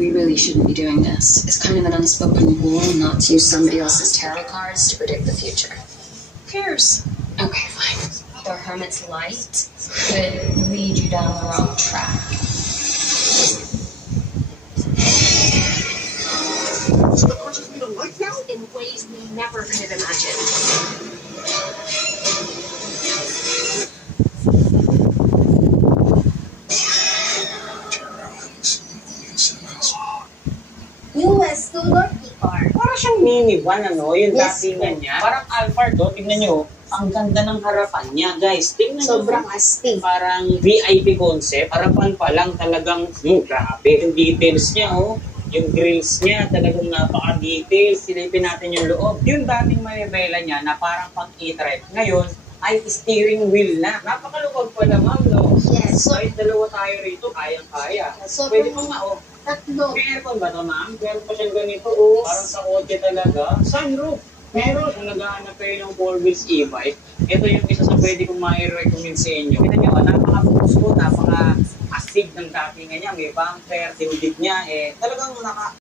we really shouldn't be doing this. It's kind of an unspoken rule not to use somebody else's tarot cards to predict the future. Who cares? Okay, fine. The Hermit's Light could lead you down the wrong track. So the cards just made a light now? In ways we never could have imagined. US two-door car. Parang siyang minivan, ano? Yung Yes, datingan niya. Parang Alphard, oh. Tingnan nyo. Ang ganda ng harapan niya, guys. Tingnan nyo. Sobrang astig. Parang VIP concept. Harapan pa lang talagang, grabe. Yung details niya, oh. Yung grills niya, talagang napaka-details. Silipin natin yung loob. Yung dating Maribela niya na parang pang e-trip. Ngayon, ay steering wheel na. Napakalukog pala, ma'am, no? Yes. So, Kahit dalawa tayo rito, kayang-kaya. So, Pwede pa nga, oh. tatlo. May aircon ba ito, ma'am? Meron pa siyang ganito, oh. Parang sa kotse talaga. Sunroof. Meron. Kung naghahanap kayo ng 4 wheels e-bike, ito yung isa sa pwede kong ma-recommend sa inyo. Kita nyo, napaka-focus ko, napaka-astig ng datingan niya. May bumper, tinudit niya, talagang